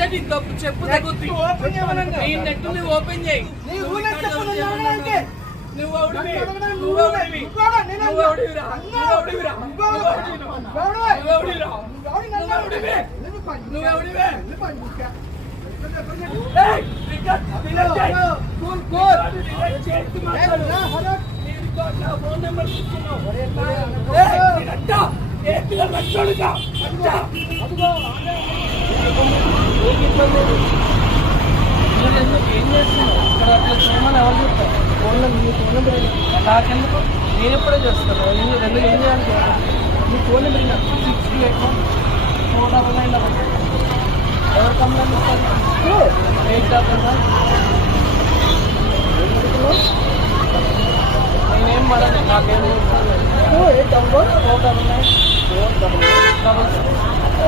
చెప్తే నీకు చెప్పు తగ్గుద్ది. నీ నెట్ నువ్వు ఓపెన్ చేయి. ఫోన్ నెంబర్ ఏం చేస్తున్నావు ఇక్కడ అట్లా చేయమని ఎవరు చెప్తారు? ఫోన్లో నీ ఫోన్ నెంబర్ నాకెందుకు? నేను ఎప్పుడే చేస్తాను. రెండు ఏం చేయాలి? నీ ఫోన్ నెంబర్ 6381499 ఎవరు కంప్లైంట్ ఇస్తారు? 8 నేనేం పడను, నాకేం చేస్తాను. 8 499 4 7